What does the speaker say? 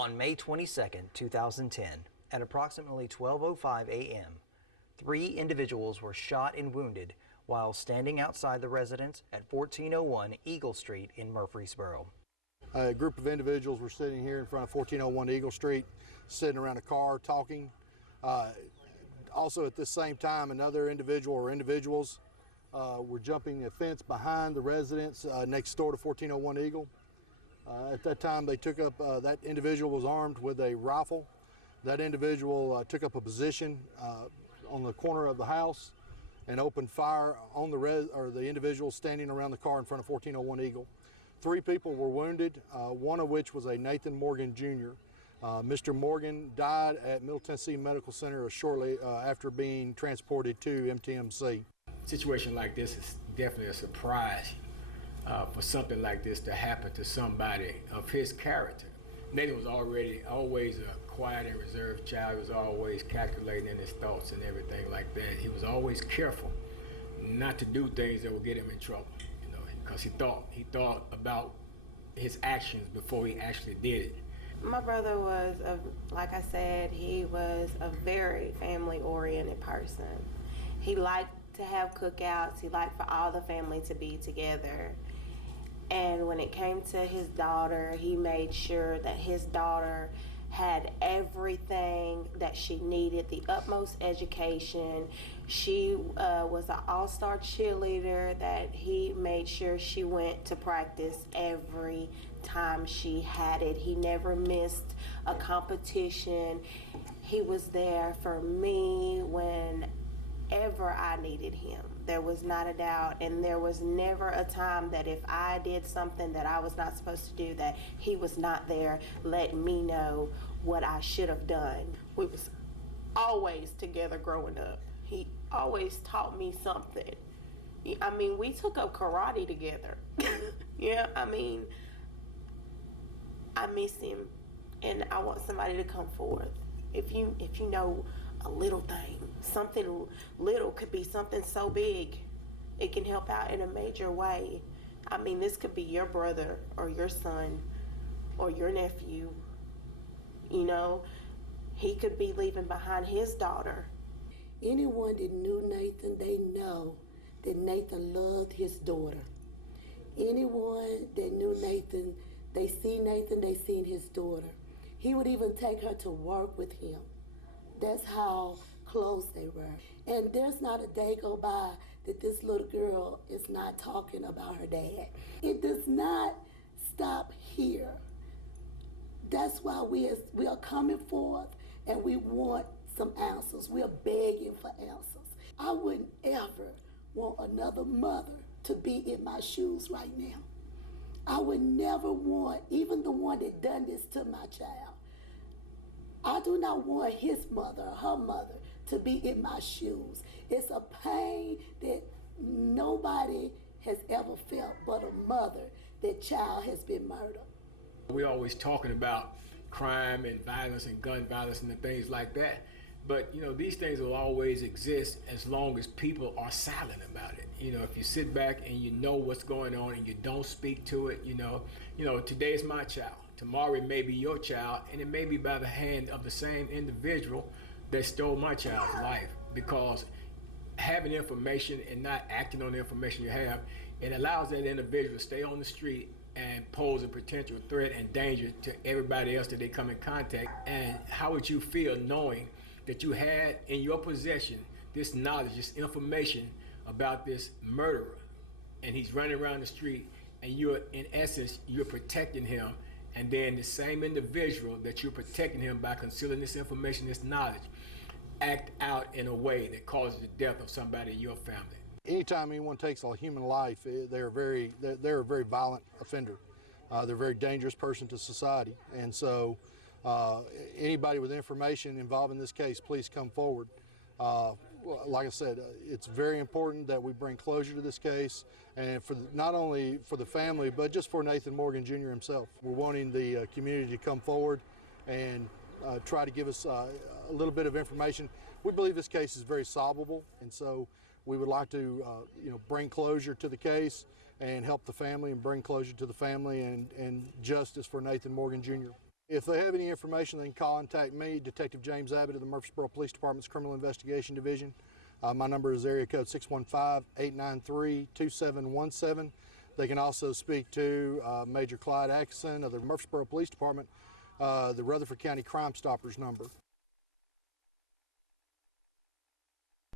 On May 22, 2010, at approximately 12:05 a.m., 3 individuals were shot and wounded while standing outside the residence at 1401 Eagle Street in Murfreesboro. A group of individuals were sitting here in front of 1401 Eagle Street, sitting around a car talking. Also at this same time, another individual or individuals were jumping a fence behind the residence next door to 1401 Eagle. At that time, they took up, that individual was armed with a rifle. That individual took up a position on the corner of the house and opened fire on the individual standing around the car in front of 1401 Eagle. 3 people were wounded, one of which was a Nathan Morgan Jr. Mr. Morgan died at Middle Tennessee Medical Center shortly after being transported to MTMC. A situation like this is definitely a surprise for something like this to happen to somebody of his character. Nathan was always a quiet and reserved child. He was always calculating in his thoughts and everything like that. He was always careful not to do things that would get him in trouble, you know, because he thought about his actions before he actually did it. My brother was, like I said, he was a very family-oriented person. He liked to have cookouts. He liked for all the family to be together. And when it came to his daughter, he made sure that his daughter had everything that she needed, the utmost education. She was an all-star cheerleader that he made sure she went to practice every time she had it. He never missed a competition. He was there for me whenever I needed him. There was not a doubt, and there was never a time that if I did something that I was not supposed to do, that he was not there letting me know what I should have done. We was always together growing up. He always taught me something. I mean, we took up karate together. Yeah, I mean, I miss him, and I want somebody to come forth. If you know a little thing, something little could be something so big. It can help out in a major way. I mean, this could be your brother or your son or your nephew. You know, he could be leaving behind his daughter. Anyone that knew Nathan, they know that Nathan loved his daughter. Anyone that knew Nathan, they seen his daughter. He would even take her to work with him. That's how close they were. And there's not a day go by that this little girl is not talking about her dad. It does not stop here. That's why we are coming forth and we want some answers. We are begging for answers. I wouldn't ever want another mother to be in my shoes right now. I would never want, even the one that done this to my child, I do not want his mother or her mother to be in my shoes. It's a pain that nobody has ever felt but a mother that child has been murdered. We're always talking about crime and violence and gun violence and things like that. But, you know, these things will always exist as long as people are silent about it. You know, if you sit back and you know what's going on and you don't speak to it, you know, today is my child. Tomorrow it may be your child, and it may be by the hand of the same individual that stole my child's life. Because having information and not acting on the information you have, it allows that individual to stay on the street and pose a potential threat and danger to everybody else that they come in contact. And how would you feel knowing that you had in your possession this knowledge, this information about this murderer, and he's running around the street, and you're, in essence, you're protecting him, and then the same individual that you're protecting him by concealing this information, this knowledge, act out in a way that causes the death of somebody in your family. Anytime anyone takes a human life, they're a very violent offender. They're a very dangerous person to society, and so anybody with information involved in this case, please come forward. Like I said, it's very important that we bring closure to this case, and not only for the family, but just for Nathan Morgan Jr. himself. We're wanting the community to come forward and try to give us a little bit of information. We believe this case is very solvable, and so we would like to bring closure to the case and help the family and bring closure to the family and justice for Nathan Morgan Jr. If they have any information, they can contact me, Detective James Abbott of the Murfreesboro Police Department's Criminal Investigation Division. My number is area code 615-893-2717. They can also speak to Major Clyde Atkinson of the Murfreesboro Police Department, the Rutherford County Crime Stoppers number.